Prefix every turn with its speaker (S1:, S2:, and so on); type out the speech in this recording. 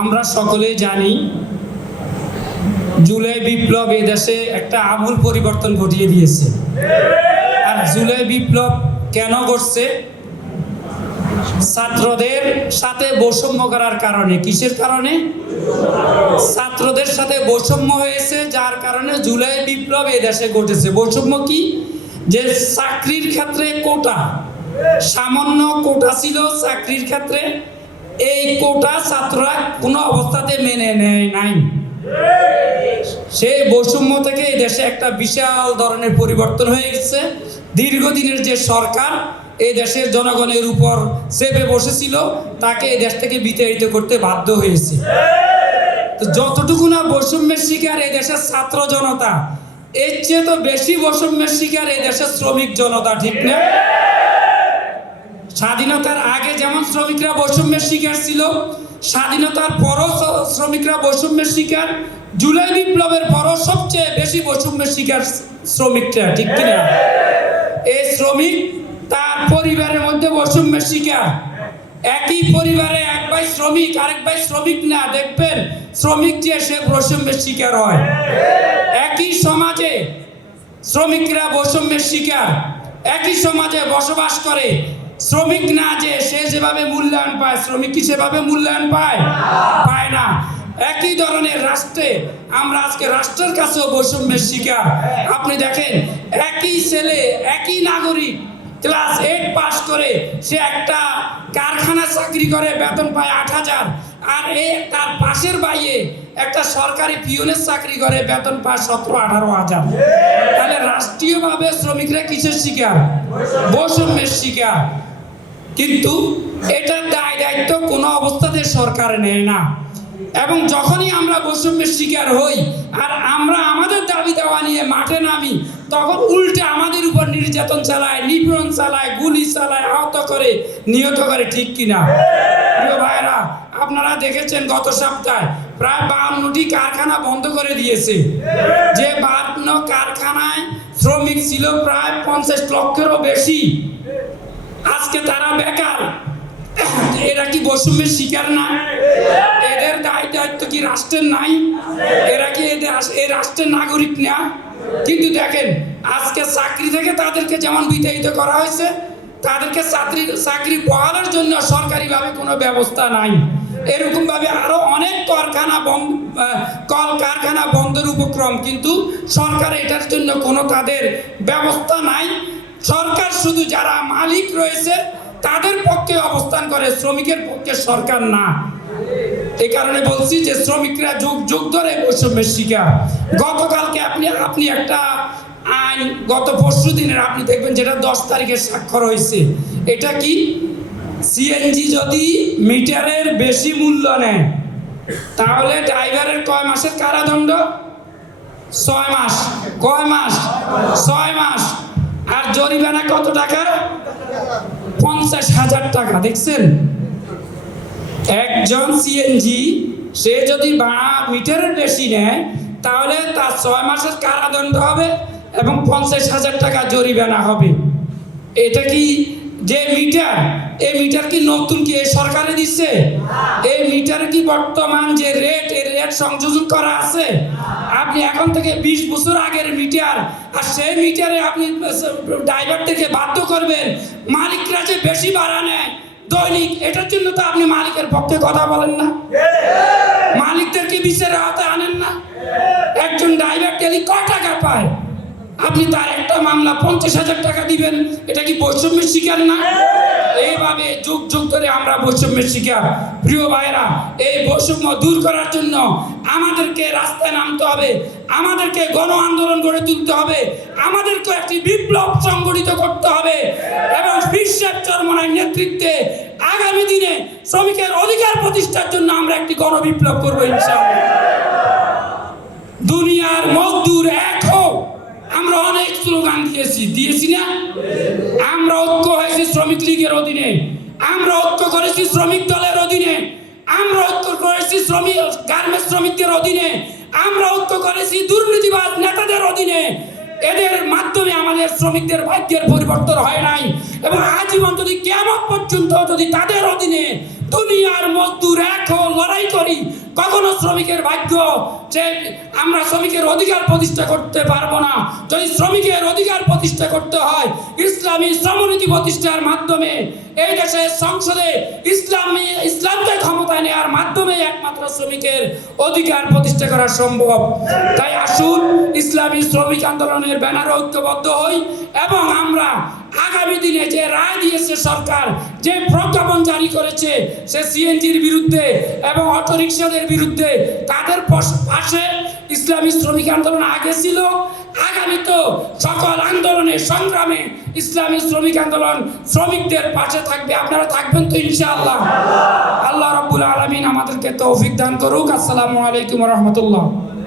S1: আমরা সকলেই জানি, জুলাই বিপ্লব এই দেশে একটা আমূল পরিবর্তন ঘটিয়ে দিয়েছে। আর জুলাই বিপ্লব কেন ঘটছে? ছাত্রদের সাথে বৈষম্য করার কারণে। কিসের কারণে? ছাত্রদের সাথে বৈষম্য হয়েছে, যার কারণে জুলাই বিপ্লব এই দেশে ঘটেছে। বৈষম্য কি? যে চাকরির ক্ষেত্রে কোটা, সামান্য কোটা ছিল চাকরির ক্ষেত্রে। এই কোটা ছাত্ররা কোনো অবস্থাতে মেনে নেয় নাই। সেই বৈষম্য থেকে এই দেশে একটা বিশাল ধরনের পরিবর্তন হয়ে গেছে। দীর্ঘদিনের যে সরকার এই দেশের জনগণের উপর চেপে বসেছিল, তাকে এই দেশ থেকে বিতাড়িত করতে বাধ্য হয়েছে। যতটুকু না বৈষম্যের শিকার এই দেশের ছাত্র জনতা, এর চেয়ে তো বেশি বৈষম্যের শিকার এই দেশের শ্রমিক জনতা, ঠিক না? স্বাধীনতার আগে যেমন শ্রমিকরা বৈষম্যের শিকার ছিল, স্বাধীনতার পরও শ্রমিকরা বৈষম্যের শিকার। জুলাই বিপ্লবের পরও সবচেয়ে বেশি বৈষম্যের শিকার শ্রমিকরা, ঠিক কিনা? এই শ্রমিক তার পরিবারের মধ্যে বৈষম্যের শিকার। একই পরিবারে এক ভাই শ্রমিক, আরেক ভাই শ্রমিক না, দেখবেন শ্রমিক যে সে বৈষম্যের শিকার হয়। একই সমাজে শ্রমিকরা বৈষম্যের শিকার। একই সমাজে বসবাস করে শ্রমিক না যে সে যেভাবে মূল্যায়ন পায়, শ্রমিক কি সেভাবে মূল্যায়ন পায়? পায় না। একই ধরনের রাষ্ট্রে আমরা আজকে রাষ্ট্রের কাছেও বৈষম্যের শিকার। আপনি দেখেন, একই ছেলে, একই নাগরিক ক্লাস এইট পাস করে সে একটা কারখানা চাকরি করে, বেতন পায় আট হাজার। আর এ তার পাশের বাইয়ে একটা সরকারি পিওনের চাকরি করে, বেতন পায় সতেরো, আঠারো হাজার। তাহলে রাষ্ট্রীয়ভাবে শ্রমিকরা কিসের শিকার? বৈষম্যের শিকার। কিন্তু এটার দায় দায়িত্ব কোনো অবস্থাতে সরকার নেয় না। এবং যখনই আমরা বৈষম্যের শিকার হই আর আমরা আমাদের দাবি দেওয়া নিয়ে মাঠে নামি, তখন উল্টে আমাদের উপর নির্যাতন চালায়, নিপীড়ন চালায়, গুলি চালায়, আহত করে, নিহত করে, ঠিক কিনা ভাইরা আপনারা দেখেছেন গত সপ্তাহে প্রায় বাউন্নটি কারখানা বন্ধ করে দিয়েছে। যে বান্ন কারখানায় শ্রমিক ছিল প্রায় পঞ্চাশ লক্ষেরও বেশি। আজকে তারা বেকার। এরা কি বৈষম্যের শিকার না? এদের দায় দায়িত্ব কি রাষ্ট্রের নাই? এরা কি এই রাষ্ট্রের নাগরিক না? কিন্তু দেখেন, আজকে চাকরি থেকে তাদেরকে যেমন বিতাড়িত করা হয়েছে, তাদেরকে চাকরি চাকরি বহালের জন্য সরকারিভাবে কোনো ব্যবস্থা নাই। এরকমভাবে আরও অনেক কারখানা কল কারখানা বন্ধের উপক্রম, কিন্তু সরকার এটার জন্য কোনো তাদের ব্যবস্থা নাই। সরকার শুধু যারা মালিক রয়েছে, তাদের পক্ষে অবস্থান করে, শ্রমিকের পক্ষে সরকার না। এই কারণে বলছি যে, শ্রমিকরা যুগ যুগ ধরে বৈষম্যের শিকার। গতকালকে আপনি আপনি একটা আইন গত পরশু দিনের আপনি দেখবেন যেটা দশ তারিখে স্বাক্ষর হয়েছে। এটা কি? সিএনজি যদি মিটারের বেশি মূল্য নেয়, তাহলে ড্রাইভারের কয় মাসের কারাদণ্ড? ছয় মাস। কয় মাস? ছয় মাস। আর জরিমানা কত টাকা পঞ্চাশ হাজার টাকা, দেখছেন? একজন সিএনজি সে যদি ভাড়া মিটারের বেশি নেয়, তাহলে তার ছয় মাসের কারাদণ্ড হবে এবং পঞ্চাশ হাজার টাকা জরিমানা হবে। এটা কি যে মিটার? এই মিটার কি নতুন কি এই সরকারে দিচ্ছে? এই মিটার কি বর্তমান যে রেট রেট সংযোজন করা আছে। আপনি এখন থেকে বিশ বছর আগের মিটার, আর সেই মিটারে আপনি ড্রাইভারদেরকে বাধ্য করবেন, মালিকরা যে বেশি ভাড়া নেয়, দৈনিক, এটার জন্য তো আপনি মালিকের পক্ষে কথা বলেন না। মালিকদেরকে বিচারের আওতায় আনেন না। একজন ড্রাইভার ডেলি ক টাকা পায়? আপনি তার একটা মামলা পঞ্চাশ হাজার টাকা দিবেন, এটা কি বৈষম্যের শিকার না? এইভাবে যুগ যুগ ধরে আমরা বৈষম্যের শিকার। প্রিয় ভাইরা এই বৈষম্য দূর করার জন্য আমাদেরকে রাস্তায় নামতে হবে, আমাদেরকে গণ আন্দোলন গড়ে তুলতে হবে আমাদেরকে একটি বিপ্লব সংগঠিত করতে হবে এবং বিশ্বের চরমনার নেতৃত্বে আগামী দিনে শ্রমিকের অধিকার প্রতিষ্ঠার জন্য আমরা একটি গণবিপ্লব করব ইনশাআল্লাহ দুনিয়ার মজদুর এক হোক আমরা অনেক স্লোগান দিয়েছি দিয়েছি না? আমরা ঐক্য হয়েছি শ্রমিক লীগের অধীনে। আমরা ঐক্য করেছি শ্রমিক দলের অধীনে। আমরা ঐক্য করেছি শ্রমিক, গার্মেন্টস শ্রমিকদের অধীনে। আমরা ঐক্য করেছি দুর্নীতিবাদ নেতাদের অধীনে। এদের মাধ্যমে আমাদের শ্রমিকদের ভাগ্যের পরিবর্তন হয় নাই। এবং আজীবন যদি কেমন পর্যন্ত যদি তাদের অধীনে দুনিয়ার মজদুর এক লড়াই করি। কখনো শ্রমিকের ভাগ্য যে আমরা শ্রমিকের অধিকার প্রতিষ্ঠা করতে পারব না। যদি শ্রমিকের অধিকার প্রতিষ্ঠা করতে হয়, ইসলামী শ্রমনীতি প্রতিষ্ঠার মাধ্যমে এই দেশের সংসদে ইসলামী, ইসলামকে ক্ষমতায় নেওয়ার মাধ্যমে একমাত্র শ্রমিকের অধিকার প্রতিষ্ঠা করা সম্ভব। তাই আসুন, ইসলামী শ্রমিক আন্দোলনের ব্যানারে ঐক্যবদ্ধ হই এবং আমরা আগামী দিনে যে রায় দিয়েছে সরকার, যে জারি করেছে সে সিএনজির বিরুদ্ধে এবং অটোরিকশাদের বিরুদ্ধে। তাদের পাশে ইসলামী শ্রমিক আন্দোলন আগে ছিল। আগামী তো সকল আন্দোলনে, সংগ্রামে ইসলামী শ্রমিক আন্দোলন শ্রমিকদের পাশে থাকবে। আপনারা থাকবেন তো ইনশাআল্লাহ। আল্লাহ রব্বুল আলমিন আমাদেরকে তৌফিক দান করুক। আসসালামু আলাইকুম রহমতুল্লাহ।